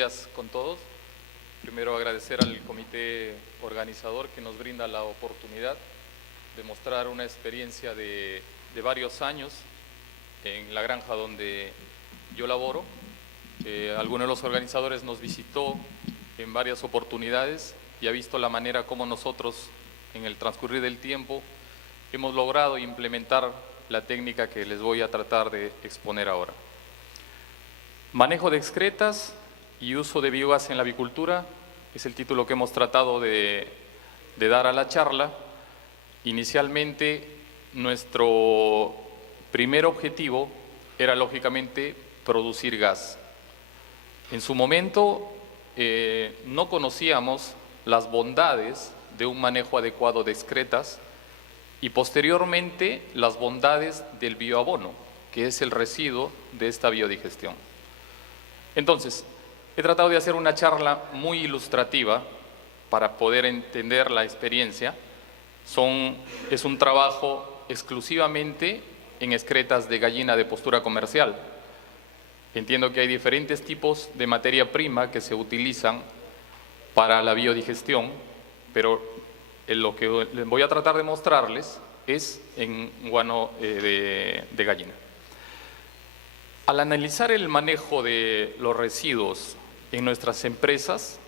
días con todos. Primero agradecer al comité organizador que nos brinda la oportunidad de mostrar una experiencia de varios años en la granja donde yo laboro. Alguno de los organizadores nos visitó en varias oportunidades y ha visto la manera como nosotros en el transcurrir del tiempo hemos logrado implementar la técnica que les voy a tratar de exponer ahora. Manejo de excretas y uso de biogás en la avicultura es el título que hemos tratado de dar a la charla. Inicialmente, nuestro primer objetivo era lógicamente producir gas. En su momento no conocíamos las bondades de un manejo adecuado de excretas y posteriormente las bondades del bioabono, que es el residuo de esta biodigestión. Entonces, he tratado de hacer una charla muy ilustrativa para poder entender la experiencia. Es un trabajo exclusivamente en excretas de gallina de postura comercial. Entiendo que hay diferentes tipos de materia prima que se utilizan para la biodigestión, pero lo que voy a tratar de mostrarles es en guano de gallina. Al analizar el manejo de los residuos en nuestras empresas,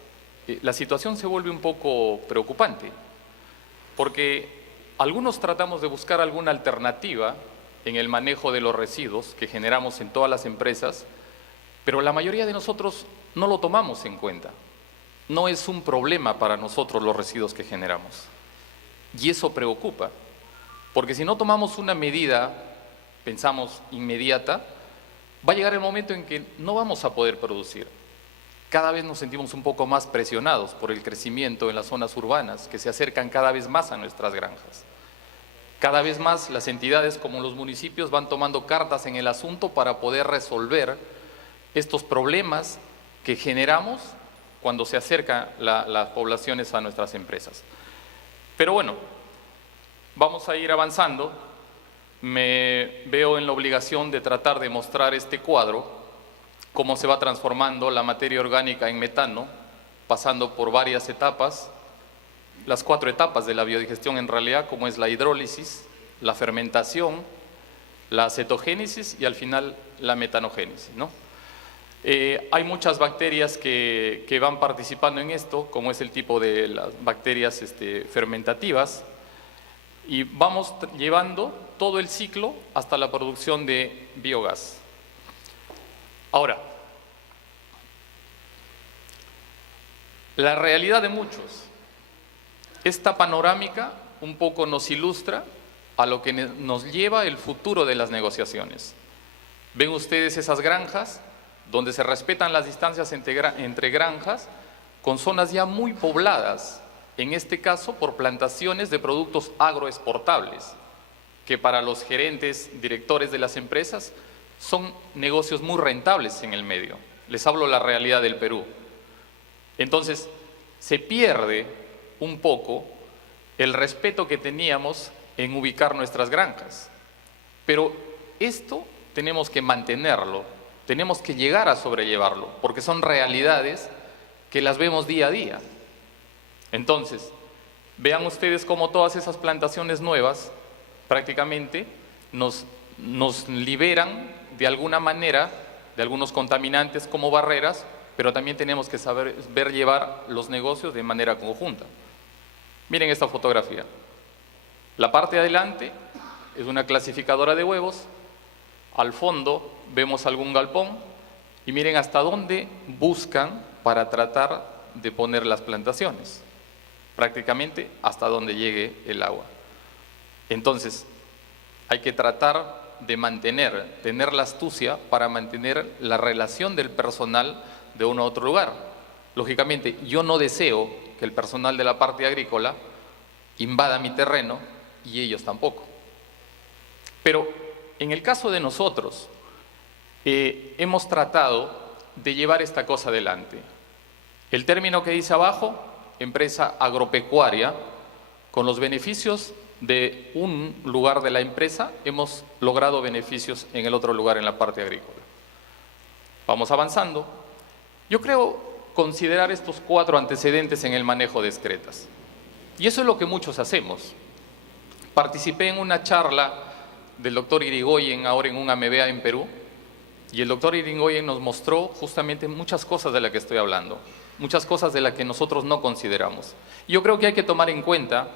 la situación se vuelve un poco preocupante, porque algunos tratamos de buscar alguna alternativa en el manejo de los residuos que generamos en todas las empresas, pero la mayoría de nosotros no lo tomamos en cuenta. No es un problema para nosotros los residuos que generamos. Y eso preocupa, porque si no tomamos una medida, pensamos inmediata, va a llegar el momento en que no vamos a poder producir. Cada vez nos sentimos un poco más presionados por el crecimiento en las zonas urbanas, que se acercan cada vez más a nuestras granjas. Cada vez más las entidades como los municipios van tomando cartas en el asunto para poder resolver estos problemas que generamos cuando se acercan las poblaciones a nuestras empresas. Pero bueno, vamos a ir avanzando. Me veo en la obligación de tratar de mostrar este cuadro, cómo se va transformando la materia orgánica en metano, pasando por varias etapas, las 4 etapas de la biodigestión en realidad, como es la hidrólisis, la fermentación, la acetogénesis y al final la metanogénesis, ¿no? Hay muchas bacterias que van participando en esto, como es el tipo de las bacterias fermentativas, y vamos llevando todo el ciclo hasta la producción de biogás. Ahora, la realidad de muchos, esta panorámica un poco nos ilustra a lo que nos lleva el futuro de las negociaciones. Ven ustedes esas granjas donde se respetan las distancias entre granjas con zonas ya muy pobladas, en este caso por plantaciones de productos agroexportables, que para los gerentes, directores de las empresas, son negocios muy rentables en el medio. Les hablo la realidad del Perú. Entonces, se pierde un poco el respeto que teníamos en ubicar nuestras granjas. Pero esto tenemos que mantenerlo, tenemos que llegar a sobrellevarlo, porque son realidades que las vemos día a día. Entonces, vean ustedes cómo todas esas plantaciones nuevas prácticamente nos liberan de alguna manera de algunos contaminantes como barreras, pero también tenemos que saber llevar los negocios de manera conjunta. Miren esta fotografía. La parte de adelante es una clasificadora de huevos, al fondo vemos algún galpón y miren hasta dónde buscan para tratar de poner las plantaciones. Prácticamente hasta donde llegue el agua. Entonces, hay que tratar de tener la astucia para mantener la relación del personal de uno a otro lugar. Lógicamente, yo no deseo que el personal de la parte agrícola invada mi terreno y ellos tampoco. Pero en el caso de nosotros, hemos tratado de llevar esta cosa adelante. El término que dice abajo, empresa agropecuaria, con los beneficios de un lugar de la empresa, hemos logrado beneficios en el otro lugar, en la parte agrícola. Vamos avanzando Yo creo considerar estos 4 antecedentes en el manejo de excretas. Y eso es lo que muchos hacemos. Participé en una charla del doctor Irigoyen ahora en un AMBA en Perú, y el doctor Irigoyen nos mostró justamente muchas cosas de las que estoy hablando, muchas cosas de las que nosotros no consideramos. Y yo creo que hay que tomar en cuenta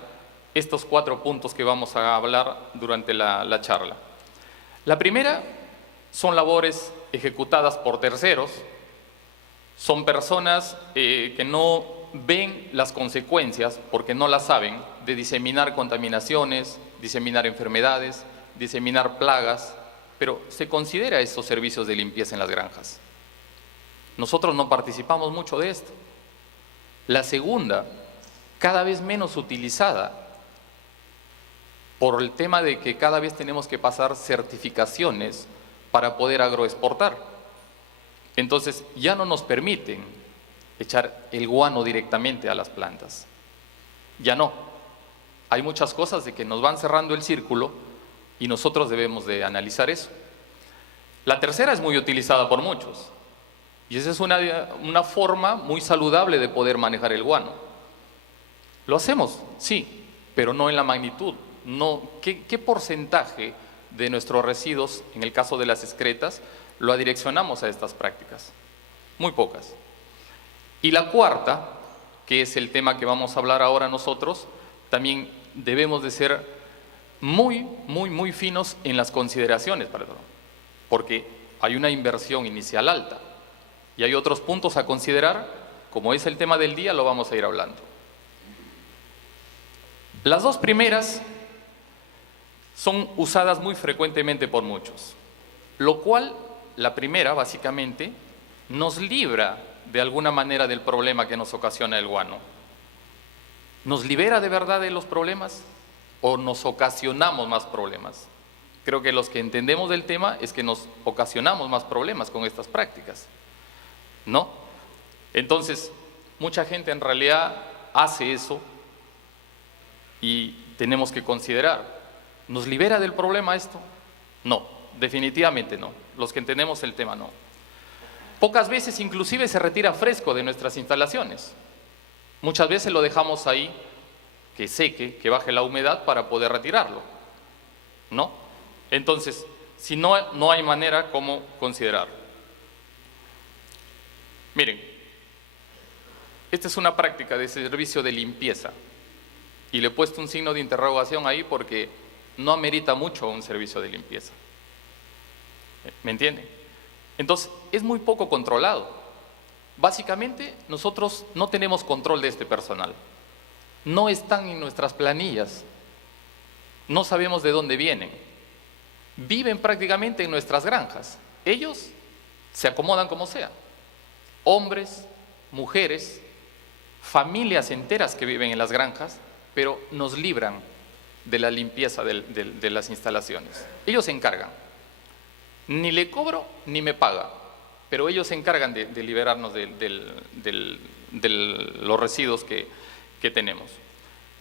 estos 4 puntos que vamos a hablar durante la charla. La primera son labores ejecutadas por terceros, son personas que no ven las consecuencias, porque no las saben, de diseminar contaminaciones, diseminar enfermedades, diseminar plagas, pero se considera estos servicios de limpieza en las granjas. Nosotros no participamos mucho de esto. La segunda, cada vez menos utilizada, por el tema de que cada vez tenemos que pasar certificaciones para poder agroexportar. Entonces ya no nos permiten echar el guano directamente a las plantas. Ya no. Hay muchas cosas de que nos van cerrando el círculo y nosotros debemos de analizar eso. La tercera es muy utilizada por muchos y esa es una forma muy saludable de poder manejar el guano. ¿Lo hacemos? Sí, pero no en la magnitud. No, ¿qué porcentaje de nuestros residuos, en el caso de las excretas, lo adireccionamos a estas prácticas? Muy pocas. Y la cuarta, que es el tema que vamos a hablar ahora nosotros, también debemos de ser muy finos en las consideraciones, porque hay una inversión inicial alta y hay otros puntos a considerar, como es el tema del día, lo vamos a ir hablando. Las 2 primeras son usadas muy frecuentemente por muchos, lo cual, la primera, básicamente, nos libra de alguna manera del problema que nos ocasiona el guano. ¿Nos libera de verdad de los problemas o nos ocasionamos más problemas? Creo que los que entendemos del tema es que nos ocasionamos más problemas con estas prácticas, ¿no? Entonces, mucha gente en realidad hace eso y tenemos que considerar, ¿nos libera del problema esto? No, definitivamente no. Los que entendemos el tema no. Pocas veces inclusive se retira fresco de nuestras instalaciones. Muchas veces lo dejamos ahí, que seque, que baje la humedad para poder retirarlo, ¿no? Entonces, si no hay manera como considerar. Miren, esta es una práctica de servicio de limpieza y le he puesto un signo de interrogación ahí porque no amerita mucho un servicio de limpieza. ¿Me entienden? Entonces, es muy poco controlado. Básicamente, nosotros no tenemos control de este personal. No están en nuestras planillas. No sabemos de dónde vienen. Viven prácticamente en nuestras granjas. Ellos se acomodan como sea. Hombres, mujeres, familias enteras que viven en las granjas, pero nos libran de la limpieza de las instalaciones. Ellos se encargan. Ni le cobro ni me paga, pero ellos se encargan de liberarnos de los residuos que tenemos.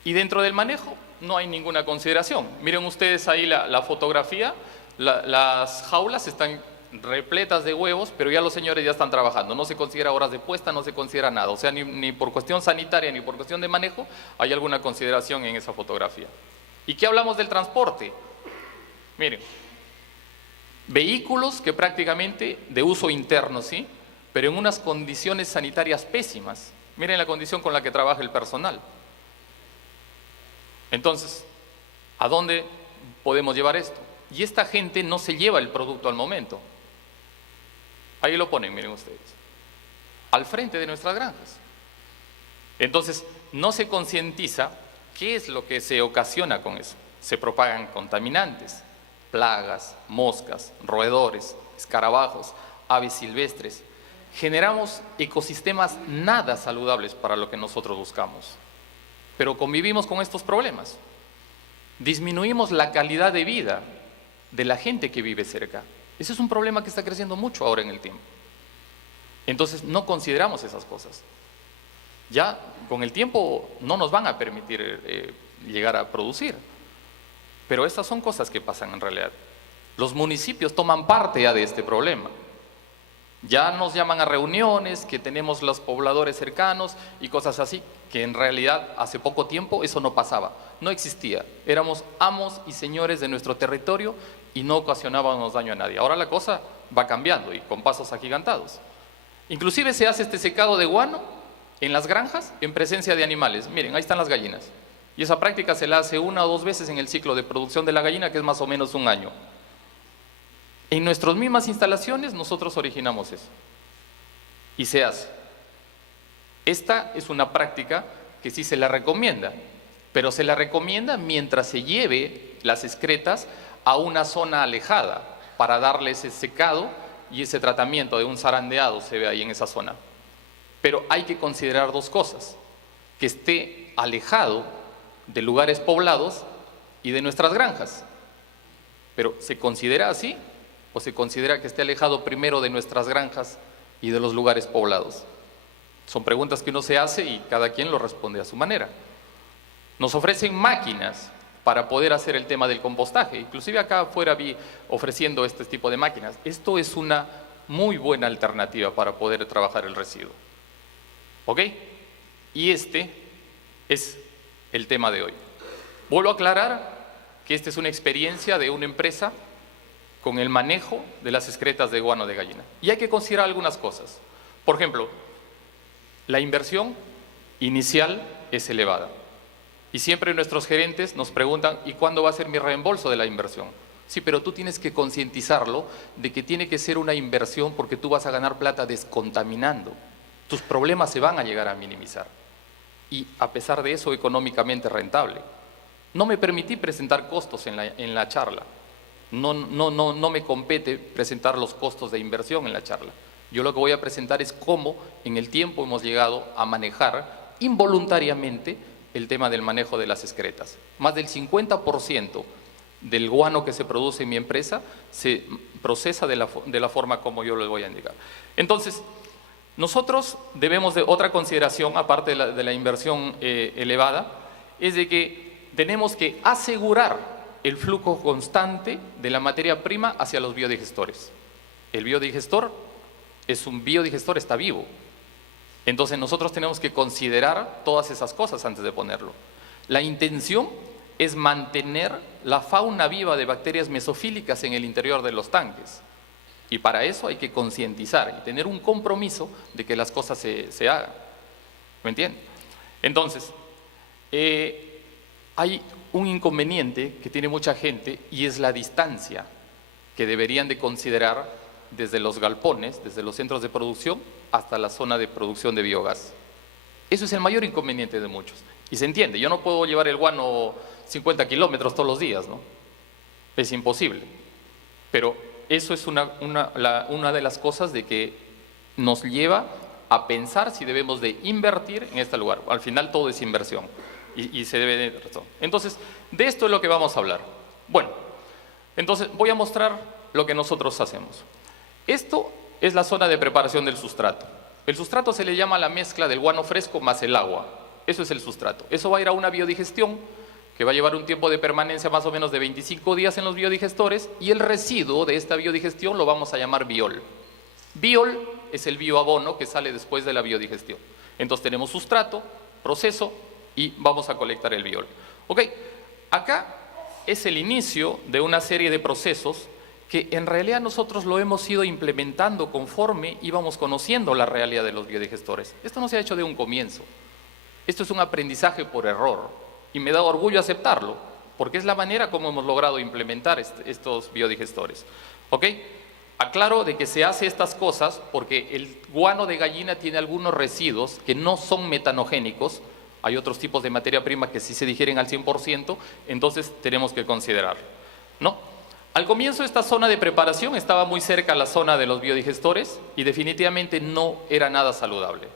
Y dentro del manejo no hay ninguna consideración. Miren ustedes ahí la fotografía, las jaulas están repletas de huevos, pero ya los señores ya están trabajando. No se considera horas de puesta, no se considera nada. O sea, ni por cuestión sanitaria ni por cuestión de manejo hay alguna consideración en esa fotografía. ¿Y qué hablamos del transporte? Miren, vehículos que prácticamente de uso interno, ¿sí? Pero en unas condiciones sanitarias pésimas. Miren la condición con la que trabaja el personal. Entonces, ¿a dónde podemos llevar esto? Y esta gente no se lleva el producto al momento. Ahí lo ponen, miren ustedes. Al frente de nuestras granjas. Entonces, no se concientiza qué es lo que se ocasiona con eso. Se propagan contaminantes, plagas, moscas, roedores, escarabajos, aves silvestres. Generamos ecosistemas nada saludables para lo que nosotros buscamos. Pero convivimos con estos problemas. Disminuimos la calidad de vida de la gente que vive cerca. Ese es un problema que está creciendo mucho ahora en el tiempo. Entonces no consideramos esas cosas. Ya con el tiempo no nos van a permitir llegar a producir. Pero estas son cosas que pasan en realidad. Los municipios toman parte ya de este problema. Ya nos llaman a reuniones, que tenemos los pobladores cercanos y cosas así, que en realidad hace poco tiempo eso no pasaba, no existía. Éramos amos y señores de nuestro territorio y no ocasionábamos daño a nadie. Ahora la cosa va cambiando y con pasos agigantados. Inclusive se hace este secado de guano en las granjas en presencia de animales. Miren, ahí están las gallinas. Y esa práctica se la hace 1 o 2 veces en el ciclo de producción de la gallina, que es más o menos 1 año. En nuestras mismas instalaciones nosotros originamos eso. Y se hace. Esta es una práctica que sí se la recomienda, pero se la recomienda mientras se lleve las excretas a una zona alejada para darle ese secado y ese tratamiento de un zarandeado se ve ahí en esa zona. Pero hay que considerar 2 cosas: que esté alejado de lugares poblados y de nuestras granjas. Pero ¿se considera así o se considera que esté alejado primero de nuestras granjas y de los lugares poblados? Son preguntas que uno se hace y cada quien lo responde a su manera. Nos ofrecen máquinas para poder hacer el tema del compostaje. Inclusive acá afuera vi ofreciendo este tipo de máquinas. Esto es una muy buena alternativa para poder trabajar el residuo. ¿Ok? Y este es el tema de hoy. Vuelvo a aclarar que esta es una experiencia de una empresa con el manejo de las excretas de guano de gallina. Y hay que considerar algunas cosas. Por ejemplo, la inversión inicial es elevada. Y siempre nuestros gerentes nos preguntan: ¿y cuándo va a ser mi reembolso de la inversión? Sí, pero tú tienes que concientizarlo de que tiene que ser una inversión porque tú vas a ganar plata descontaminando. Tus problemas se van a llegar a minimizar. Y a pesar de eso, económicamente rentable. No me permití presentar costos en la charla. No me compete presentar los costos de inversión en la charla. Yo lo que voy a presentar es cómo en el tiempo hemos llegado a manejar involuntariamente el tema del manejo de las excretas. Más del 50% del guano que se produce en mi empresa se procesa de la forma como yo les voy a indicar. Entonces, nosotros debemos de otra consideración, aparte de la inversión elevada, es de que tenemos que asegurar el flujo constante de la materia prima hacia los biodigestores. El biodigestor es un biodigestor, está vivo. Entonces nosotros tenemos que considerar todas esas cosas antes de ponerlo. La intención es mantener la fauna viva de bacterias mesofílicas en el interior de los tanques. Y para eso hay que concientizar y tener un compromiso de que las cosas se hagan. ¿Me entienden? Entonces, hay un inconveniente que tiene mucha gente y es la distancia que deberían de considerar desde los galpones, desde los centros de producción hasta la zona de producción de biogás. Eso es el mayor inconveniente de muchos. Y se entiende, yo no puedo llevar el guano 50 kilómetros todos los días, ¿no? Es imposible. Pero eso es una de las cosas de que nos lleva a pensar si debemos de invertir en este lugar. Al final todo es inversión y se debe de... Entonces, de esto es lo que vamos a hablar. Bueno, entonces voy a mostrar lo que nosotros hacemos. Esto es la zona de preparación del sustrato. El sustrato se le llama la mezcla del guano fresco más el agua. Eso es el sustrato. Eso va a ir a una biodigestión que va a llevar un tiempo de permanencia más o menos de 25 días en los biodigestores y el residuo de esta biodigestión lo vamos a llamar biol. Biol es el bioabono que sale después de la biodigestión. Entonces tenemos sustrato, proceso y vamos a colectar el biol. Ok, acá es el inicio de una serie de procesos que en realidad nosotros lo hemos ido implementando conforme íbamos conociendo la realidad de los biodigestores. Esto no se ha hecho de un comienzo. Esto es un aprendizaje por error y me da orgullo aceptarlo, porque es la manera como hemos logrado implementar estos biodigestores. ¿Ok? Aclaro de que se hace estas cosas porque el guano de gallina tiene algunos residuos que no son metanogénicos. Hay otros tipos de materia prima que sí se digieren al 100%, entonces tenemos que considerar, ¿no? Al comienzo esta zona de preparación estaba muy cerca a la zona de los biodigestores y definitivamente no era nada saludable.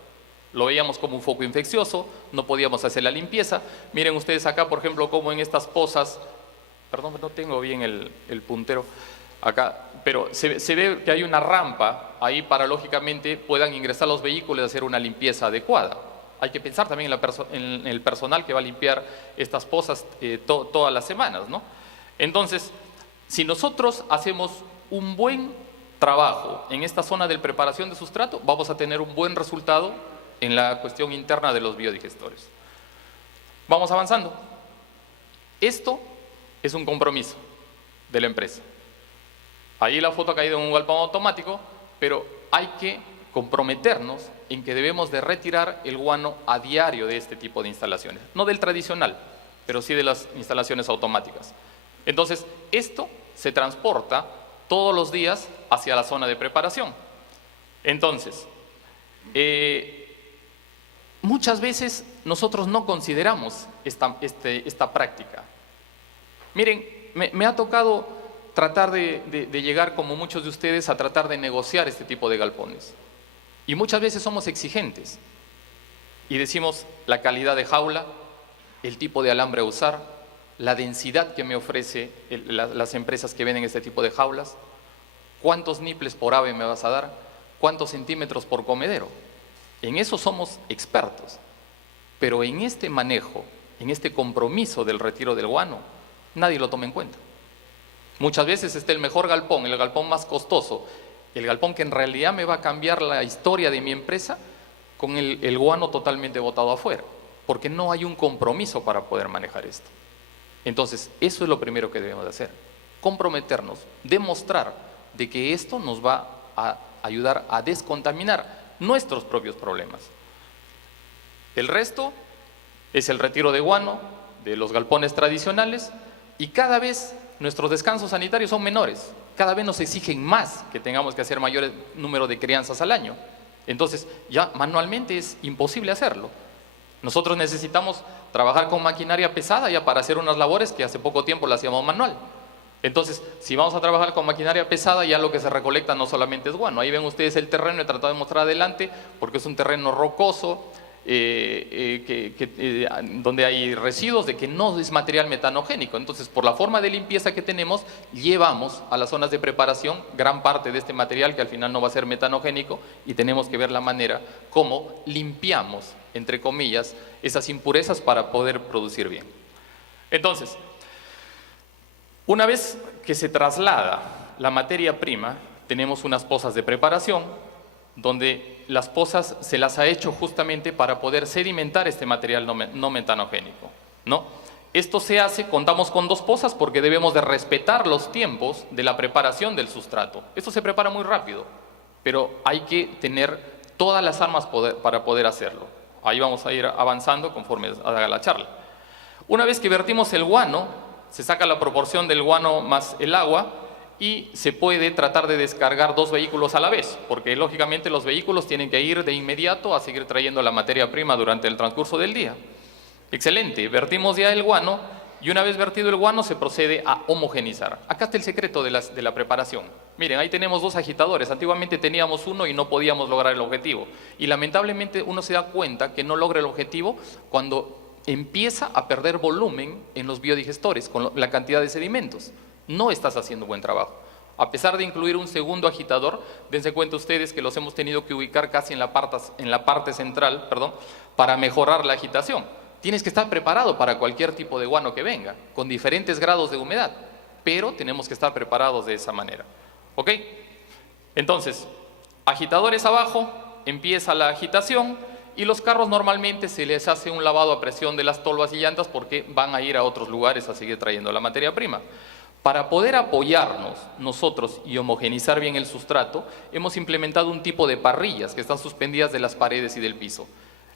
Lo veíamos como un foco infeccioso, no podíamos hacer la limpieza. Miren ustedes acá, por ejemplo, como en estas pozas, perdón, no tengo bien el puntero acá, pero se ve que hay una rampa ahí para, lógicamente, puedan ingresar los vehículos y hacer una limpieza adecuada. Hay que pensar también en el personal que va a limpiar estas pozas todas las semanas, ¿no? Entonces, si nosotros hacemos un buen trabajo en esta zona de preparación de sustrato, vamos a tener un buen resultado en la cuestión interna de los biodigestores. Vamos avanzando. Esto es un compromiso de la empresa. Ahí la foto ha caído en un galpón automático, pero hay que comprometernos en que debemos de retirar el guano a diario de este tipo de instalaciones. No del tradicional, pero sí de las instalaciones automáticas. Entonces, esto se transporta todos los días hacia la zona de preparación. Entonces, muchas veces nosotros no consideramos esta práctica. Miren, me ha tocado tratar de llegar, como muchos de ustedes, a tratar de negociar este tipo de galpones. Y muchas veces somos exigentes y decimos la calidad de jaula, el tipo de alambre a usar, la densidad que me ofrece las empresas que venden este tipo de jaulas, cuántos niples por ave me vas a dar, cuántos centímetros por comedero. En eso somos expertos, pero en este manejo, en este compromiso del retiro del guano, nadie lo toma en cuenta. Muchas veces está el mejor galpón, el galpón más costoso, el galpón que en realidad me va a cambiar la historia de mi empresa, con el guano totalmente botado afuera, porque no hay un compromiso para poder manejar esto. Entonces, eso es lo primero que debemos de hacer, comprometernos, demostrar de que esto nos va a ayudar a descontaminar nuestros propios problemas. El resto es el retiro de guano de los galpones tradicionales, y cada vez nuestros descansos sanitarios son menores, cada vez nos exigen más que tengamos que hacer mayor número de crianzas al año. Entonces, ya manualmente es imposible hacerlo. Nosotros necesitamos trabajar con maquinaria pesada ya para hacer unas labores que hace poco tiempo las hacíamos manual. Entonces, si vamos a trabajar con maquinaria pesada, ya lo que se recolecta no solamente es guano. Ahí ven ustedes el terreno, he tratado de mostrar adelante, porque es un terreno rocoso, donde hay residuos de que no es material metanogénico. Entonces, por la forma de limpieza que tenemos, llevamos a las zonas de preparación gran parte de este material que al final no va a ser metanogénico, y tenemos que ver la manera como limpiamos, entre comillas, esas impurezas para poder producir bien. Entonces, una vez que se traslada la materia prima, tenemos unas pozas de preparación, donde las pozas se las ha hecho justamente para poder sedimentar este material no metanogénico, ¿no? Esto se hace, contamos con 2 pozas porque debemos de respetar los tiempos de la preparación del sustrato. Esto se prepara muy rápido, pero hay que tener todas las armas para poder hacerlo. Ahí vamos a ir avanzando conforme haga la charla. Una vez que vertimos el guano, se saca la proporción del guano más el agua, y se puede tratar de descargar 2 vehículos a la vez, porque lógicamente los vehículos tienen que ir de inmediato a seguir trayendo la materia prima durante el transcurso del día. Excelente, vertimos ya el guano, y una vez vertido el guano se procede a homogenizar. Acá está el secreto de la preparación. Miren, ahí tenemos 2 agitadores. Antiguamente teníamos uno y no podíamos lograr el objetivo, y lamentablemente uno se da cuenta que no logra el objetivo cuando empieza a perder volumen en los biodigestores con la cantidad de sedimentos. No estás haciendo buen trabajo. A pesar de incluir un segundo agitador, dense cuenta ustedes que los hemos tenido que ubicar casi en la parte central, para mejorar la agitación. Tienes que estar preparado para cualquier tipo de guano que venga, con diferentes grados de humedad, pero tenemos que estar preparados de esa manera. ¿Ok? Entonces, agitadores abajo, empieza la agitación, y los carros normalmente se les hace un lavado a presión de las tolvas y llantas porque van a ir a otros lugares a seguir trayendo la materia prima. Para poder apoyarnos nosotros y homogenizar bien el sustrato, hemos implementado un tipo de parrillas que están suspendidas de las paredes y del piso.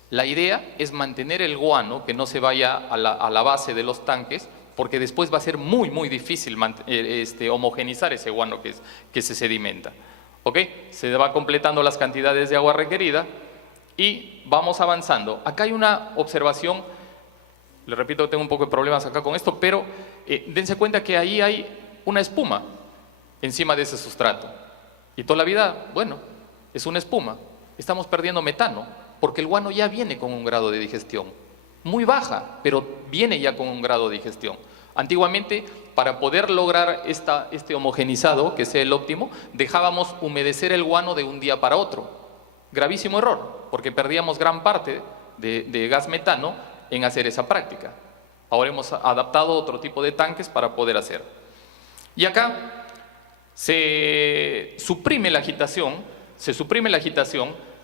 La idea es mantener el guano, que no se vaya a la base de los tanques, porque después va a ser muy, muy difícil homogenizar ese guano que se sedimenta. ¿Ok? Se va completando las cantidades de agua requerida y vamos avanzando. Acá hay una observación. Les repito, tengo un poco de problemas acá con esto, pero dense cuenta que ahí hay una espuma encima de ese sustrato. Y toda la vida, bueno, es una espuma. Estamos perdiendo metano, porque el guano ya viene con un grado de digestión. Muy baja, pero viene ya con un grado de digestión. Antiguamente, para poder lograr este homogenizado, que sea el óptimo, dejábamos humedecer el guano de un día para otro. Gravísimo error, porque perdíamos gran parte de gas metano en hacer esa práctica. Ahora hemos adaptado otro tipo de tanques para poder hacer. Y acá Se suprime la agitación,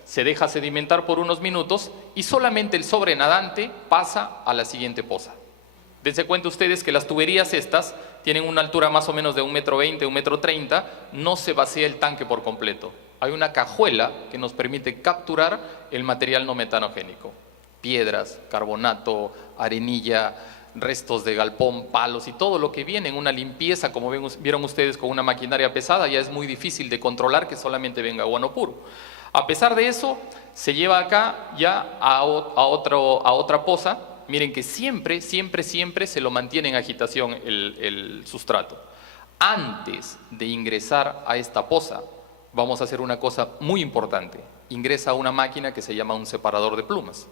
se deja sedimentar por unos minutos y solamente el sobrenadante pasa a la siguiente poza. Dense cuenta ustedes que las tuberías estas tienen una altura más o menos de 1,20 m, 1,30 m, no se vacía el tanque por completo. Hay una cajuela que nos permite capturar el material no metanogénico. Piedras, carbonato, arenilla, restos de galpón, palos y todo lo que viene en una limpieza, como vieron ustedes con una maquinaria pesada, ya es muy difícil de controlar que solamente venga guano puro. A pesar de eso, se lleva acá ya a otra poza. Miren que siempre se lo mantiene en agitación el sustrato. Antes de ingresar a esta poza, vamos a hacer una cosa muy importante. Ingresa a una máquina que se llama un separador de plumas.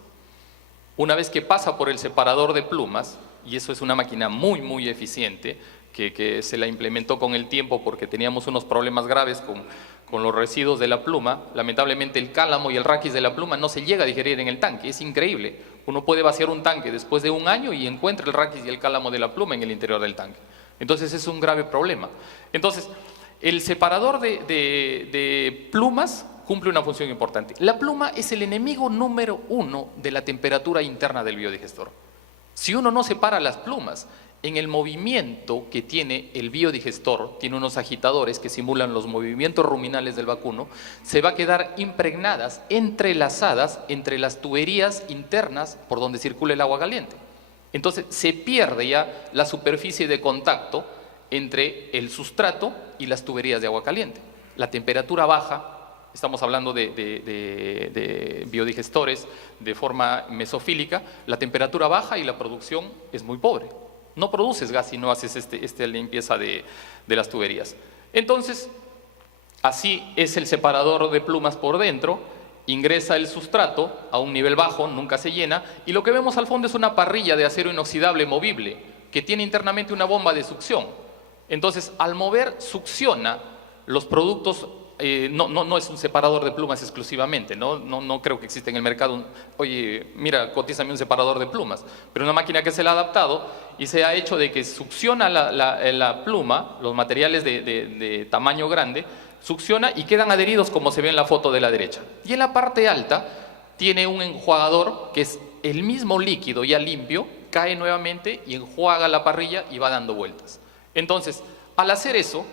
Una vez que pasa por el separador de plumas, y eso es una máquina muy eficiente, que se la implementó con el tiempo porque teníamos unos problemas graves con los residuos de la pluma. Lamentablemente el cálamo y el raquis de la pluma no se llega a digerir en el tanque, es increíble. Uno puede vaciar un tanque después de un año y encuentra el raquis y el cálamo de la pluma en el interior del tanque. Entonces es un grave problema. Entonces, el separador de plumas cumple una función importante. La pluma es el enemigo número 1 de la temperatura interna del biodigestor. Si uno no separa las plumas, en el movimiento que tiene el biodigestor, tiene unos agitadores que simulan los movimientos ruminales del vacuno, se va a quedar impregnadas, entrelazadas entre las tuberías internas por donde circula el agua caliente. Entonces se pierde ya la superficie de contacto entre el sustrato y las tuberías de agua caliente. La temperatura baja. Estamos hablando de biodigestores de forma mesofílica, la temperatura baja y la producción es muy pobre. No produces gas si no haces esta limpieza de las tuberías. Entonces, así es el separador de plumas por dentro, ingresa el sustrato a un nivel bajo, nunca se llena, y lo que vemos al fondo es una parrilla de acero inoxidable movible, que tiene internamente una bomba de succión. Entonces, al mover, succiona los productos. No es un separador de plumas exclusivamente, no creo que exista en el mercado oye, mira, cotízame un separador de plumas, pero una máquina que se le ha adaptado y se ha hecho de que succiona la pluma, los materiales de tamaño grande, succiona y quedan adheridos como se ve en la foto de la derecha. Y en la parte alta tiene un enjuagador que es el mismo líquido ya limpio, cae nuevamente y enjuaga la parrilla y va dando vueltas. Entonces, al hacer eso,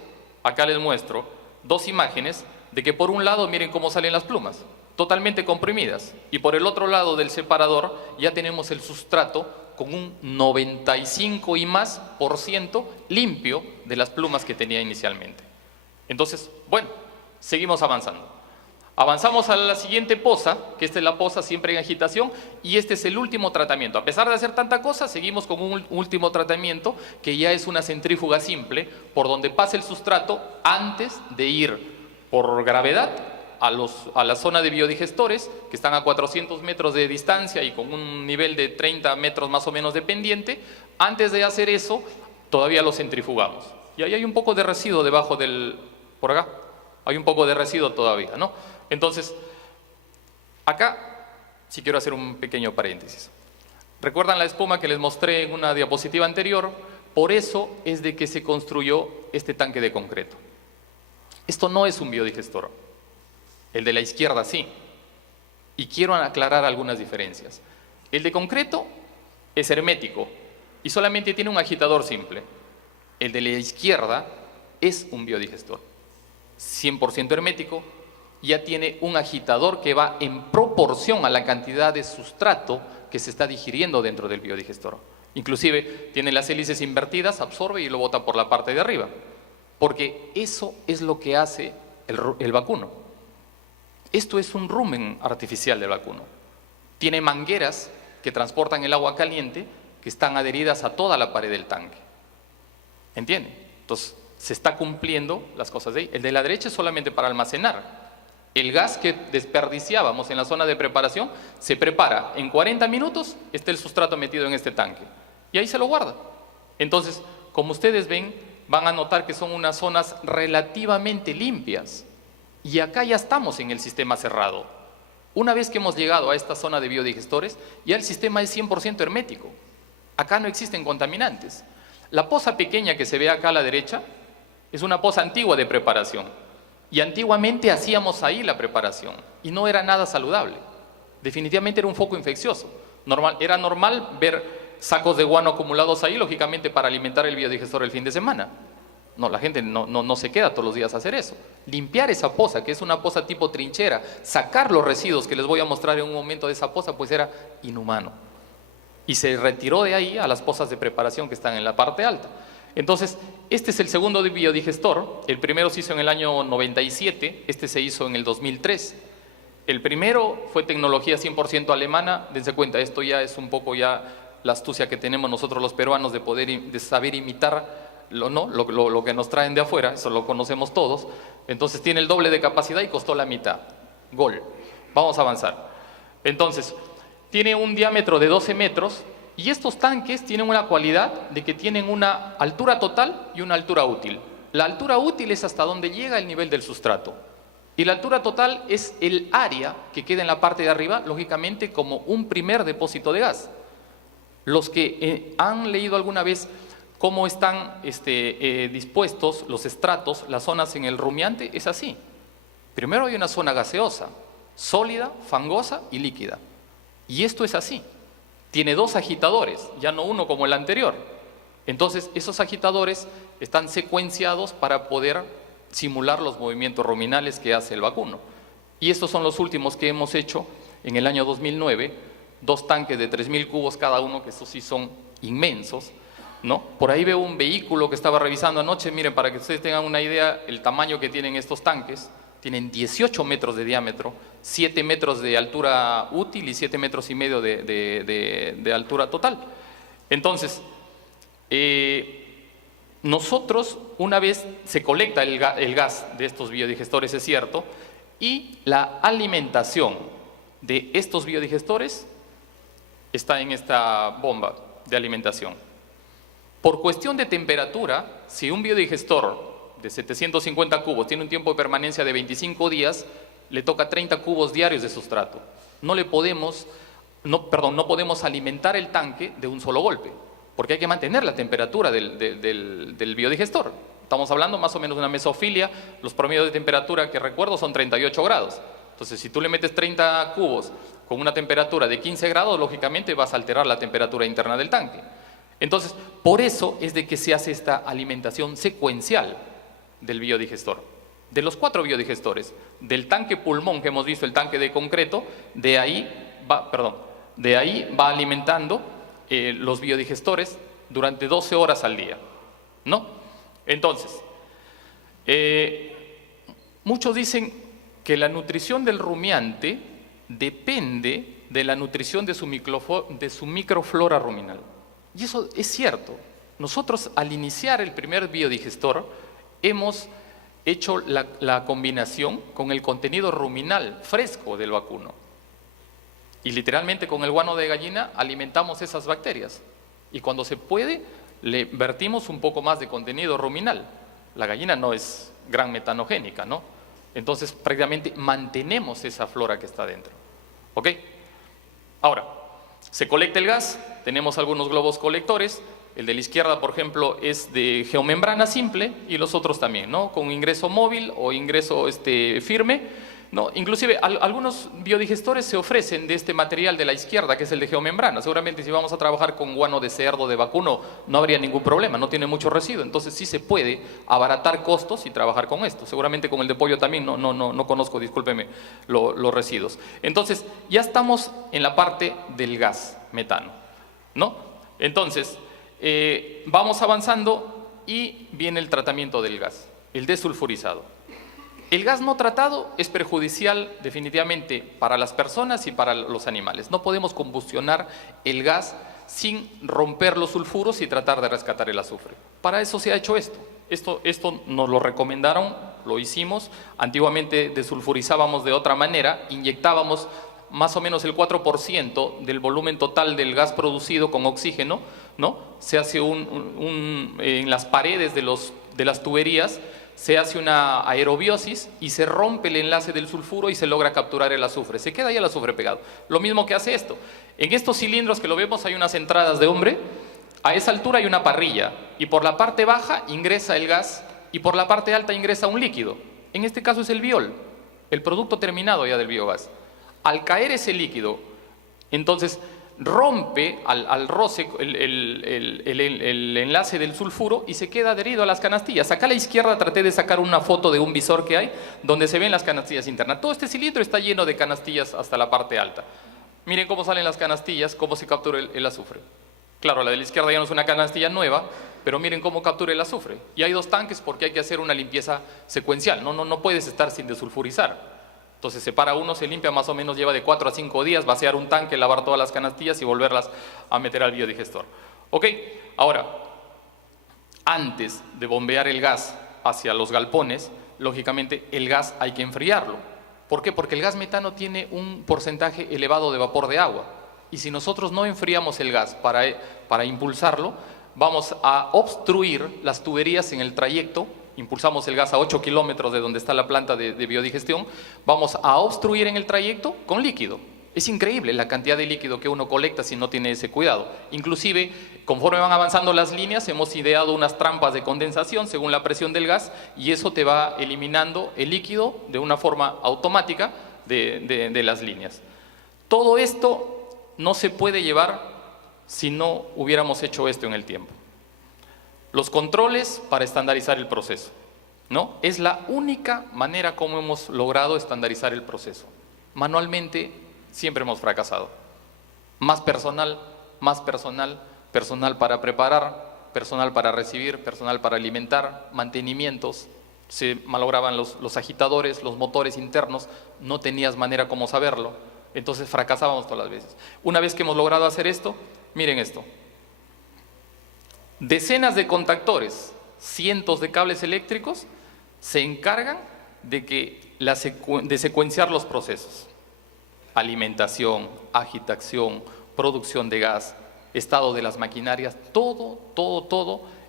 acá les muestro dos imágenes de que por un lado miren cómo salen las plumas, totalmente comprimidas, y por el otro lado del separador ya tenemos el sustrato con un 95 y más % limpio de las plumas que tenía inicialmente. Entonces, bueno, seguimos avanzando. Avanzamos a la siguiente poza, que esta es la poza siempre en agitación, y este es el último tratamiento. A pesar de hacer tanta cosa, seguimos con un último tratamiento, que ya es una centrífuga simple, por donde pasa el sustrato antes de ir por gravedad a la zona de biodigestores, que están a 400 metros de distancia y con un nivel de 30 metros más o menos de pendiente. Antes de hacer eso, todavía lo centrifugamos. Y ahí hay un poco de residuo debajo por acá, hay un poco de residuo todavía, ¿no? Entonces, acá sí quiero hacer un pequeño paréntesis. ¿Recuerdan la espuma que les mostré en una diapositiva anterior? Por eso es de que se construyó este tanque de concreto. Esto no es un biodigestor, el de la izquierda sí. Y quiero aclarar algunas diferencias. El de concreto es hermético y solamente tiene un agitador simple. El de la izquierda es un biodigestor, 100% hermético. Ya tiene un agitador que va en proporción a la cantidad de sustrato que se está digiriendo dentro del biodigestor. Inclusive tiene las hélices invertidas, absorbe y lo bota por la parte de arriba, porque eso es lo que hace el vacuno. Esto es un rumen artificial del vacuno. Tiene mangueras que transportan el agua caliente que están adheridas a toda la pared del tanque. ¿Entienden? Entonces se está cumpliendo las cosas de ahí. El de la derecha es solamente para almacenar. El gas que desperdiciábamos en la zona de preparación se prepara en 40 minutos, está el sustrato metido en este tanque y ahí se lo guarda. Entonces, como ustedes ven, van a notar que son unas zonas relativamente limpias y acá ya estamos en el sistema cerrado. Una vez que hemos llegado a esta zona de biodigestores, ya el sistema es 100% hermético. Acá no existen contaminantes. La poza pequeña que se ve acá a la derecha Es una poza antigua de preparación. Y antiguamente hacíamos ahí la preparación y no era nada saludable. Definitivamente era un foco infeccioso. Era normal ver sacos de guano acumulados ahí, lógicamente para alimentar el biodigestor el fin de semana. No, la gente no se queda todos los días a hacer eso. Limpiar esa poza, que es una poza tipo trinchera, sacar los residuos que les voy a mostrar en un momento de esa poza, pues era inhumano. Y se retiró de ahí a las pozas de preparación que están en la parte alta. Entonces, este es el segundo biodigestor. El primero se hizo en el año 97, este se hizo en el 2003. El primero fue tecnología 100% alemana. Dense cuenta, esto ya es un poco ya la astucia que tenemos nosotros los peruanos de saber imitar lo que nos traen de afuera, eso lo conocemos todos. Entonces tiene el doble de capacidad y costó la mitad. Gol. Vamos a avanzar. Entonces, tiene un diámetro de 12 metros y estos tanques tienen una cualidad de que tienen una altura total y una altura útil. La altura útil es hasta donde llega el nivel del sustrato. Y la altura total es el área que queda en la parte de arriba, lógicamente como un primer depósito de gas. Los que han leído alguna vez cómo están dispuestos los estratos, las zonas en el rumiante, es así. Primero hay una zona gaseosa, sólida, fangosa y líquida. Y esto es así. Tiene dos agitadores, ya no uno como el anterior. Entonces, esos agitadores están secuenciados para poder simular los movimientos ruminales que hace el vacuno. Y estos son los últimos que hemos hecho en el año 2009, 2 tanques de 3.000 cubos cada uno, que estos sí son inmensos, ¿no? Por ahí veo un vehículo que estaba revisando anoche. Miren, para que ustedes tengan una idea, el tamaño que tienen estos tanques. Tienen 18 metros de diámetro, 7 metros de altura útil y 7,5 metros de altura total. Entonces, nosotros, una vez se colecta el gas de estos biodigestores, es cierto, y la alimentación de estos biodigestores está en esta bomba de alimentación. Por cuestión de temperatura, si un biodigestor de 750 cubos tiene un tiempo de permanencia de 25 días, le toca 30 cubos diarios de sustrato. No podemos alimentar el tanque de un solo golpe, porque hay que mantener la temperatura del biodigestor. Estamos hablando más o menos de una mesofilia. Los promedios de temperatura que recuerdo son 38 grados. Entonces, si tú le metes 30 cubos con una temperatura de 15 grados, lógicamente vas a alterar la temperatura interna del tanque. Entonces, por eso es de que se hace esta alimentación secuencial del biodigestor. De los 4 biodigestores, del tanque pulmón que hemos visto, el tanque de concreto, de ahí va alimentando los biodigestores durante 12 horas al día, ¿no? Entonces, muchos dicen que la nutrición del rumiante depende de la nutrición de su microflora ruminal. Y eso es cierto. Nosotros, al iniciar el primer biodigestor, hemos hecho la combinación con el contenido ruminal fresco del vacuno. Y literalmente con el guano de gallina alimentamos esas bacterias. Y cuando se puede, le vertimos un poco más de contenido ruminal. La gallina no es gran metanogénica, ¿no? Entonces prácticamente mantenemos esa flora que está dentro. ¿Ok? Ahora, se colecta el gas, tenemos algunos globos colectores. El de la izquierda, por ejemplo, es de geomembrana simple y los otros también, ¿no? Con ingreso móvil o ingreso firme, ¿no? Inclusive algunos biodigestores se ofrecen de este material de la izquierda, que es el de geomembrana. Seguramente si vamos a trabajar con guano de cerdo, de vacuno, no habría ningún problema, no tiene mucho residuo. Entonces sí se puede abaratar costos y trabajar con esto. Seguramente con el de pollo también, no conozco, discúlpeme, los residuos. Entonces ya estamos en la parte del gas metano, ¿no? Entonces, vamos avanzando y viene el tratamiento del gas, el desulfurizado. El gas no tratado es perjudicial definitivamente para las personas y para los animales. No podemos combustionar el gas sin romper los sulfuros y tratar de rescatar el azufre. Para eso se ha hecho esto. Esto nos lo recomendaron, lo hicimos. Antiguamente desulfurizábamos de otra manera, inyectábamos más o menos el 4% del volumen total del gas producido con oxígeno, ¿no? Se hace en las paredes de las tuberías, se hace una aerobiosis y se rompe el enlace del sulfuro y se logra capturar el azufre. Se queda ahí el azufre pegado. Lo mismo que hace esto. En estos cilindros que lo vemos hay unas entradas de hombre. A esa altura hay una parrilla y por la parte baja ingresa el gas y por la parte alta ingresa un líquido. En este caso es el biol, el producto terminado ya del biogás. Al caer ese líquido, entonces rompe al roce el enlace del sulfuro y se queda adherido a las canastillas. Acá a la izquierda traté de sacar una foto de un visor que hay donde se ven las canastillas internas. Todo este cilindro está lleno de canastillas hasta la parte alta. Miren cómo salen las canastillas, cómo se captura el azufre. Claro, la de la izquierda ya no es una canastilla nueva, pero miren cómo captura el azufre. Y hay dos tanques porque hay que hacer una limpieza secuencial. No puedes estar sin desulfurizar. Entonces se para uno, se limpia, más o menos lleva de 4 a 5 días, vaciar un tanque, lavar todas las canastillas y volverlas a meter al biodigestor. ¿Ok? Ahora, antes de bombear el gas hacia los galpones, lógicamente el gas hay que enfriarlo. ¿Por qué? Porque el gas metano tiene un porcentaje elevado de vapor de agua. Y si nosotros no enfriamos el gas para impulsarlo, vamos a obstruir las tuberías en el trayecto. Impulsamos el gas a 8 kilómetros de donde está la planta de biodigestión, vamos a obstruir en el trayecto con líquido. Es increíble la cantidad de líquido que uno colecta si no tiene ese cuidado. Inclusive, conforme van avanzando las líneas, hemos ideado unas trampas de condensación según la presión del gas y eso te va eliminando el líquido de una forma automática de las líneas. Todo esto no se puede llevar si no hubiéramos hecho esto en el tiempo. Los controles para estandarizar el proceso, ¿no? Es la única manera como hemos logrado estandarizar el proceso. Manualmente siempre hemos fracasado. Más personal, personal para preparar, personal para recibir, personal para alimentar, mantenimientos. Se malograban los agitadores, los motores internos, no tenías manera como saberlo. Entonces fracasábamos todas las veces. Una vez que hemos logrado hacer esto, miren esto. Decenas de contactores, cientos de cables eléctricos se encargan de secuenciar los procesos. Alimentación, agitación, producción de gas, estado de las maquinarias, todo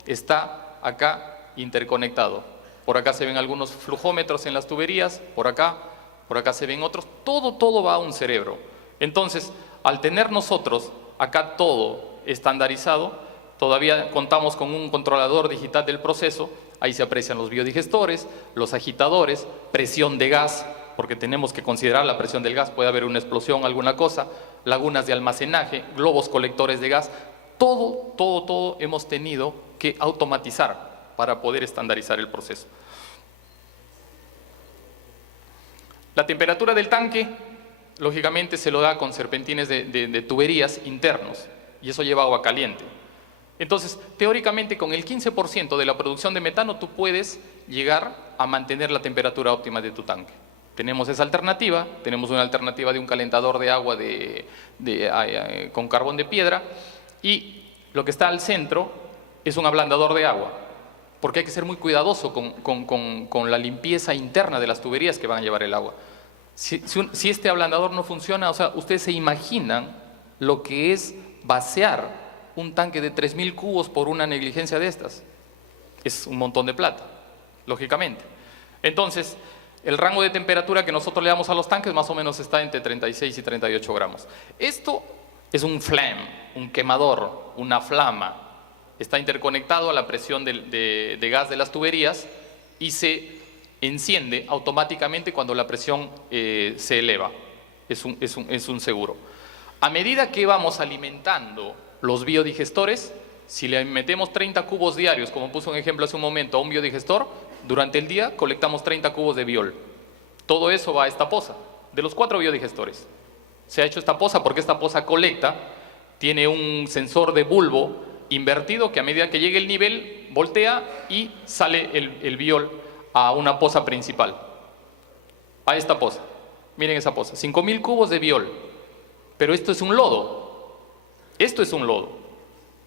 está acá interconectado. Por acá se ven algunos flujómetros en las tuberías, por acá se ven otros, todo va a un cerebro. Entonces, al tener nosotros acá todo estandarizado, todavía contamos con un controlador digital del proceso, ahí se aprecian los biodigestores, los agitadores, presión de gas, porque tenemos que considerar la presión del gas, puede haber una explosión, alguna cosa, lagunas de almacenaje, globos colectores de gas, todo hemos tenido que automatizar para poder estandarizar el proceso. La temperatura del tanque, lógicamente se lo da con serpentines de tuberías internos, y eso lleva agua caliente. Entonces, teóricamente, con el 15% de la producción de metano, tú puedes llegar a mantener la temperatura óptima de tu tanque. Tenemos esa alternativa, tenemos una alternativa de un calentador de agua con carbón de piedra, y lo que está al centro es un ablandador de agua, porque hay que ser muy cuidadoso con la limpieza interna de las tuberías que van a llevar el agua. Si este ablandador no funciona, o sea, ustedes se imaginan lo que es vaciar un tanque de 3.000 cubos por una negligencia de estas. Es un montón de plata, lógicamente. Entonces, el rango de temperatura que nosotros le damos a los tanques más o menos está entre 36 y 38 gramos. Esto es un flame, un quemador, una flama. Está interconectado a la presión de gas de las tuberías y se enciende automáticamente cuando la presión se eleva. Es un seguro. A medida que vamos alimentando los biodigestores, si le metemos 30 cubos diarios, como puse un ejemplo hace un momento, a un biodigestor, durante el día colectamos 30 cubos de biol. Todo eso va a esta poza, de los 4 biodigestores. Se ha hecho esta poza porque esta poza colecta, tiene un sensor de bulbo invertido que a medida que llegue el nivel, voltea y sale el biol a una poza principal, a esta poza. Miren esa poza, 5.000 cubos de biol, pero esto es un lodo. Esto es un lodo.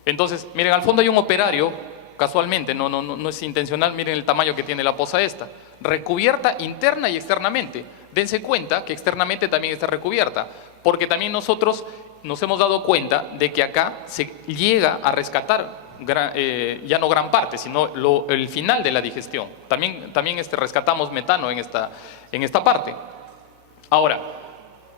Entonces, miren, al fondo hay un operario, casualmente, no es intencional, miren el tamaño que tiene la poza esta, recubierta interna y externamente. Dense cuenta que externamente también está recubierta, porque también nosotros nos hemos dado cuenta de que acá se llega a rescatar ya no gran parte, sino el final de la digestión. También rescatamos metano en esta parte. Ahora,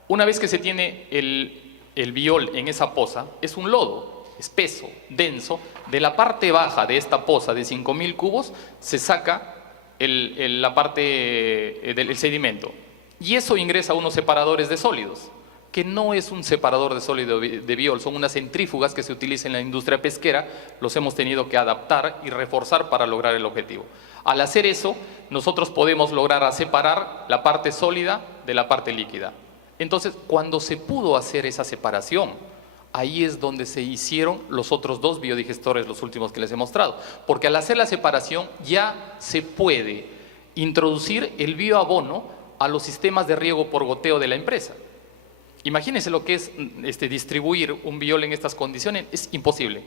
una vez que se tiene el biol en esa poza, es un lodo. espeso, denso, de la parte baja de esta poza de 5.000 cubos se saca la parte del sedimento. Y eso ingresa a unos separadores de sólidos, que no es un separador de sólido de biol, son unas centrífugas que se utilizan en la industria pesquera, los hemos tenido que adaptar y reforzar para lograr el objetivo. Al hacer eso, nosotros podemos lograr separar la parte sólida de la parte líquida. Entonces, cuando se pudo hacer esa separación, ahí es donde se hicieron los otros dos biodigestores, los últimos que les he mostrado. Porque al hacer la separación ya se puede introducir el bioabono a los sistemas de riego por goteo de la empresa. Imagínense lo que es distribuir un biol en estas condiciones, es imposible.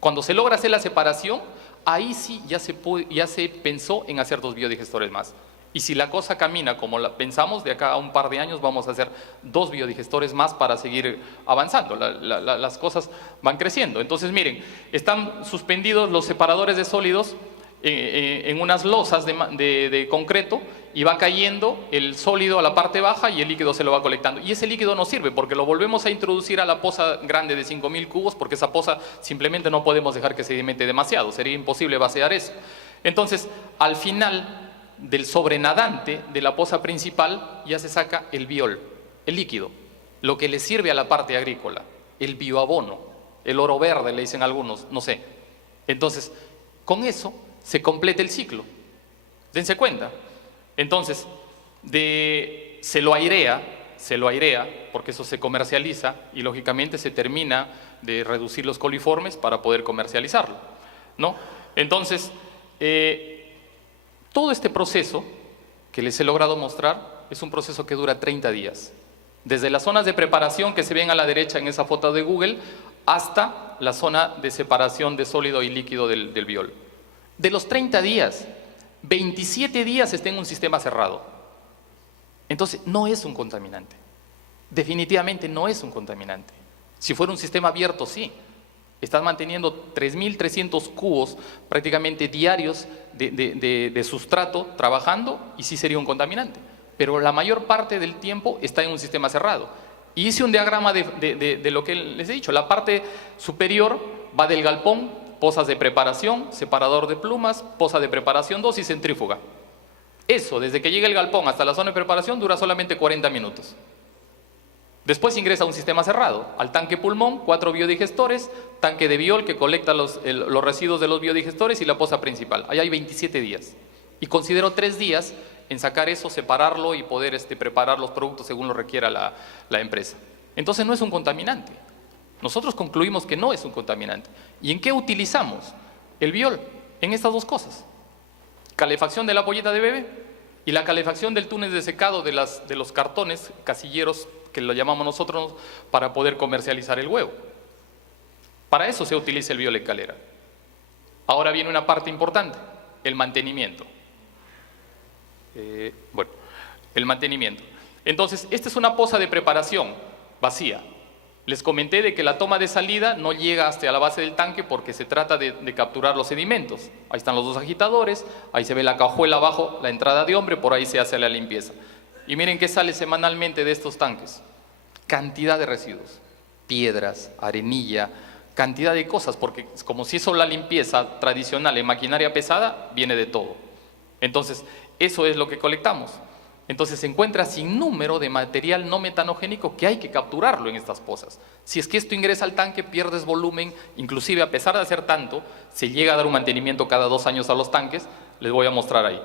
Cuando se logra hacer la separación, ahí sí ya se pensó en hacer 2 biodigestores más. Y si la cosa camina como la pensamos, de acá a un par de años vamos a hacer 2 biodigestores más para seguir avanzando. Las cosas van creciendo. Entonces, miren, están suspendidos los separadores de sólidos en unas losas de concreto y va cayendo el sólido a la parte baja y el líquido se lo va colectando. Y ese líquido no sirve porque lo volvemos a introducir a la poza grande de 5.000 cubos porque esa poza simplemente no podemos dejar que sedimente demasiado, sería imposible vaciar eso. Entonces, al final del sobrenadante de la poza principal ya se saca el biol, el líquido, lo que le sirve a la parte agrícola, el bioabono, el oro verde le dicen algunos, no sé. Entonces, con eso se completa el ciclo. Dense cuenta. Entonces, se lo airea, porque eso se comercializa y lógicamente se termina de reducir los coliformes para poder comercializarlo, ¿no? Entonces, todo este proceso que les he logrado mostrar es un proceso que dura 30 días. Desde las zonas de preparación que se ven a la derecha en esa foto de Google hasta la zona de separación de sólido y líquido del biol. De los 30 días, 27 días está en un sistema cerrado. Entonces, no es un contaminante. Definitivamente no es un contaminante. Si fuera un sistema abierto, sí. Estás manteniendo 3.300 cubos prácticamente diarios de sustrato trabajando y sí sería un contaminante. Pero la mayor parte del tiempo está en un sistema cerrado. Y hice un diagrama de lo que les he dicho. La parte superior va del galpón, pozas de preparación, separador de plumas, poza de preparación 2 y centrífuga. Eso, desde que llega el galpón hasta la zona de preparación, dura solamente 40 minutos. Después ingresa a un sistema cerrado, al tanque pulmón, 4 biodigestores, tanque de biol que colecta los residuos de los biodigestores y la poza principal. Ahí hay 27 días. Y considero 3 días en sacar eso, separarlo y poder preparar los productos según lo requiera la empresa. Entonces no es un contaminante. Nosotros concluimos que no es un contaminante. ¿Y en qué utilizamos el biol? En estas 2 cosas. Calefacción de la polleta de bebé y la calefacción del túnel de secado de los cartones casilleros que lo llamamos nosotros para poder comercializar el huevo. Para eso se utiliza el biol en calera. Ahora viene una parte importante, el mantenimiento. El mantenimiento. Entonces, esta es una poza de preparación vacía. Les comenté de que la toma de salida no llega hasta la base del tanque porque se trata de capturar los sedimentos. Ahí están los 2 agitadores, ahí se ve la cajuela abajo, la entrada de hombre, por ahí se hace la limpieza. Y miren qué sale semanalmente de estos tanques. Cantidad de residuos, piedras, arenilla, cantidad de cosas, porque como si eso la limpieza tradicional en maquinaria pesada, viene de todo. Entonces, eso es lo que colectamos. Entonces se encuentra sin número de material no metanogénico que hay que capturarlo en estas pozas. Si es que esto ingresa al tanque, pierdes volumen, inclusive a pesar de hacer tanto, se llega a dar un mantenimiento cada 2 años a los tanques, les voy a mostrar ahí.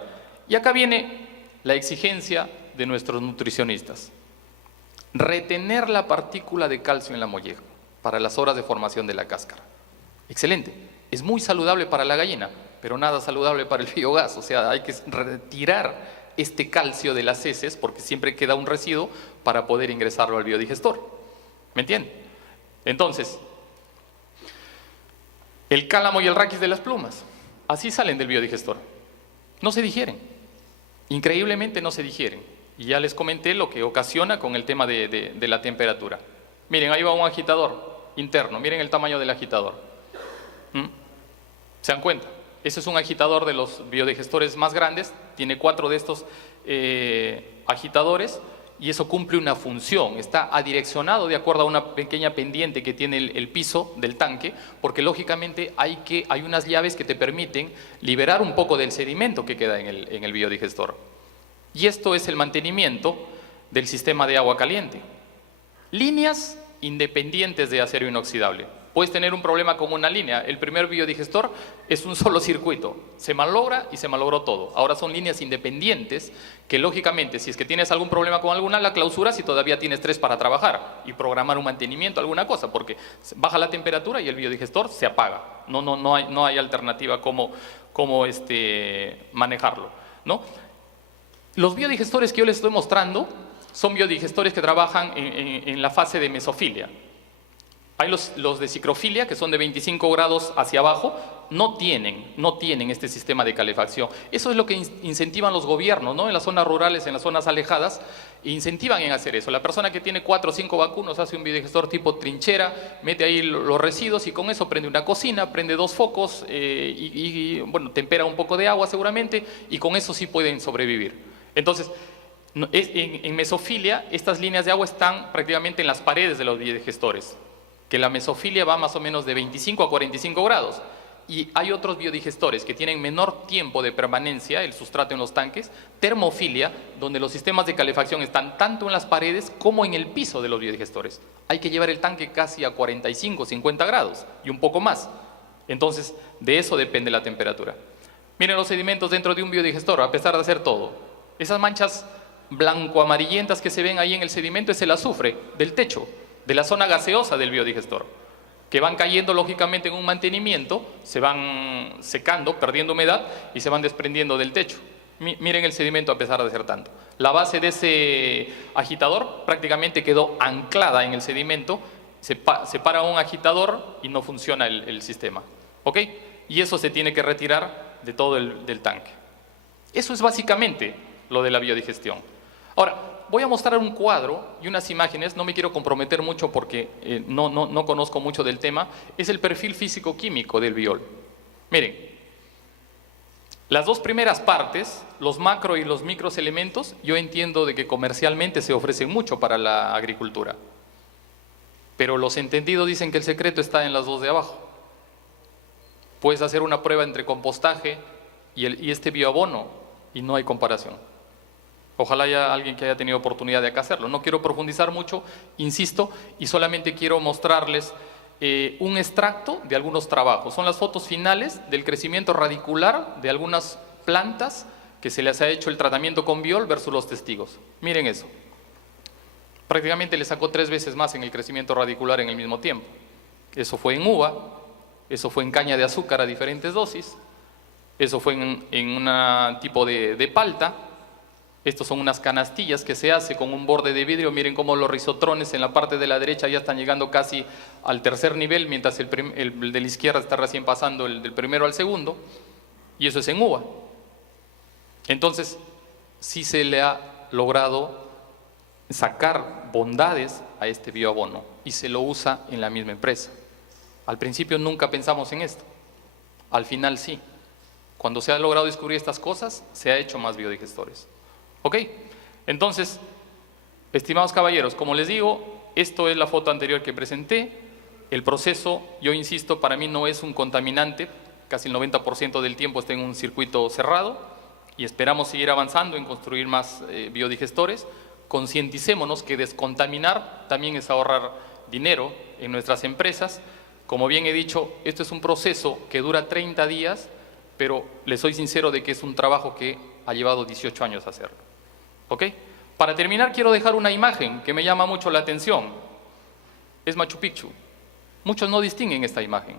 Y acá viene la exigencia de nuestros nutricionistas. Retener la partícula de calcio en la molleja para las horas de formación de la cáscara. Excelente, es muy saludable para la gallina, pero nada saludable para el biogás, o sea, hay que retirar este calcio de las heces porque siempre queda un residuo para poder ingresarlo al biodigestor. ¿Me entienden? Entonces, el cálamo y el raquis de las plumas, así salen del biodigestor. No se digieren, increíblemente no se digieren. Y ya les comenté lo que ocasiona con el tema de la temperatura. Miren, ahí va un agitador interno, miren el tamaño del agitador. ¿Se dan cuenta? Ese es un agitador de los biodigestores más grandes, tiene 4 de estos agitadores y eso cumple una función, está adireccionado de acuerdo a una pequeña pendiente que tiene el piso del tanque, porque lógicamente hay unas llaves que te permiten liberar un poco del sedimento que queda en el biodigestor. Y esto es el mantenimiento del sistema de agua caliente. Líneas independientes de acero inoxidable. Puedes tener un problema con una línea. El primer biodigestor es un solo circuito. Se malogra y se malogró todo. Ahora son líneas independientes que lógicamente, si es que tienes algún problema con alguna, la clausuras y todavía tienes 3 para trabajar y programar un mantenimiento, alguna cosa, porque baja la temperatura y el biodigestor se apaga. No hay alternativa como manejarlo, ¿no? Los biodigestores que yo les estoy mostrando son biodigestores que trabajan en la fase de mesofilia. Hay los de cicrofilia, que son de 25 grados hacia abajo, no tienen este sistema de calefacción. Eso es lo que incentivan los gobiernos, ¿no? En las zonas rurales, en las zonas alejadas, incentivan en hacer eso. La persona que tiene 4 o 5 vacunos hace un biodigestor tipo trinchera, mete ahí los residuos y con eso prende una cocina, prende 2 focos bueno, tempera un poco de agua seguramente y con eso sí pueden sobrevivir. Entonces, en mesofilia, estas líneas de agua están prácticamente en las paredes de los biodigestores, que la mesofilia va más o menos de 25 a 45 grados. Y hay otros biodigestores que tienen menor tiempo de permanencia, el sustrato en los tanques, termofilia, donde los sistemas de calefacción están tanto en las paredes como en el piso de los biodigestores. Hay que llevar el tanque casi a 45, 50 grados y un poco más. Entonces, de eso depende la temperatura. Miren los sedimentos dentro de un biodigestor, a pesar de hacer todo. Esas manchas blanco-amarillentas que se ven ahí en el sedimento es el azufre del techo, de la zona gaseosa del biodigestor, que van cayendo lógicamente en un mantenimiento, se van secando, perdiendo humedad y se van desprendiendo del techo. Miren el sedimento a pesar de ser tanto. La base de ese agitador prácticamente quedó anclada en el sedimento, se para un agitador y no funciona el sistema. ¿Ok? Y eso se tiene que retirar de todo del tanque. Eso es básicamente lo de la biodigestión. Ahora, voy a mostrar un cuadro y unas imágenes, no me quiero comprometer mucho porque no conozco mucho del tema, es el perfil físico-químico del biol. Miren, las 2 primeras partes, los macro y los micros elementos, yo entiendo de que comercialmente se ofrecen mucho para la agricultura, pero los entendidos dicen que el secreto está en las 2 de abajo. Puedes hacer una prueba entre compostaje y este bioabono y no hay comparación. Ojalá haya alguien que haya tenido oportunidad de acá hacerlo. No quiero profundizar mucho, insisto, y solamente quiero mostrarles un extracto de algunos trabajos. Son las fotos finales del crecimiento radicular de algunas plantas que se les ha hecho el tratamiento con biol versus los testigos. Miren eso. Prácticamente le sacó 3 veces más en el crecimiento radicular en el mismo tiempo. Eso fue en uva, eso fue en caña de azúcar a diferentes dosis, eso fue en un tipo de palta. Estos son unas canastillas que se hace con un borde de vidrio. Miren cómo los rizotrones en la parte de la derecha ya están llegando casi al 3er nivel, mientras el de la izquierda está recién pasando del primero al segundo. Y eso es en uva. Entonces, sí se le ha logrado sacar bondades a este bioabono y se lo usa en la misma empresa. Al principio nunca pensamos en esto. Al final sí. Cuando se ha logrado descubrir estas cosas, se ha hecho más biodigestores. ¿Ok? Entonces, estimados caballeros, como les digo, esto es la foto anterior que presenté. El proceso, yo insisto, para mí no es un contaminante. Casi el 90% del tiempo está en un circuito cerrado y esperamos seguir avanzando en construir más biodigestores. Concienticémonos que descontaminar también es ahorrar dinero en nuestras empresas. Como bien he dicho, esto es un proceso que dura 30 días, pero les soy sincero de que es un trabajo que ha llevado 18 años hacerlo. ¿Ok? Para terminar, quiero dejar una imagen que me llama mucho la atención. Es Machu Picchu. Muchos no distinguen esta imagen.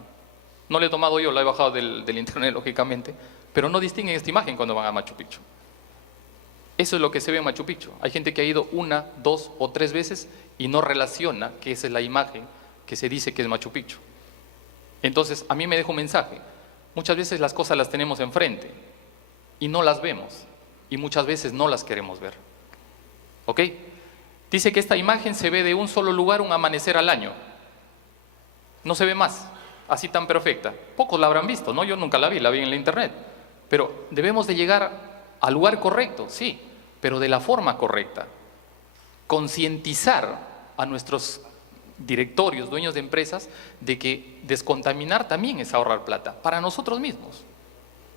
No la he tomado yo, la he bajado del internet, lógicamente, pero no distinguen esta imagen cuando van a Machu Picchu. Eso es lo que se ve en Machu Picchu. Hay gente que ha ido 1, 2 o 3 veces y no relaciona que esa es la imagen que se dice que es Machu Picchu. Entonces, a mí me deja un mensaje. Muchas veces las cosas las tenemos enfrente y no las vemos. Y muchas veces no las queremos ver. ¿Ok? Dice que esta imagen se ve de un solo lugar un amanecer al año. No se ve más, así tan perfecta. Pocos la habrán visto, ¿no? Yo nunca la vi en la internet. Pero debemos de llegar al lugar correcto, sí, pero de la forma correcta. concientizar a nuestros directorios, dueños de empresas, de que descontaminar también es ahorrar plata para nosotros mismos.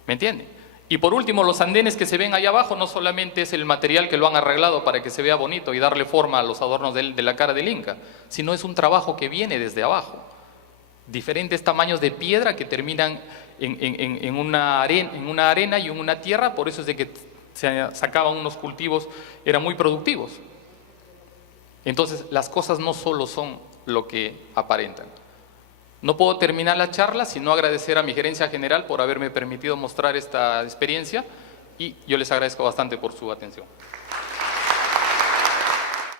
¿Me entiende? Y por último, los andenes que se ven ahí abajo no solamente es el material que lo han arreglado para que se vea bonito y darle forma a los adornos de la cara del Inca, sino es un trabajo que viene desde abajo. Diferentes tamaños de piedra que terminan en una arena y en una tierra, por eso es de que se sacaban unos cultivos, eran muy productivos. Entonces, las cosas no solo son lo que aparentan. No puedo terminar la charla sino agradecer a mi gerencia general por haberme permitido mostrar esta experiencia y yo les agradezco bastante por su atención.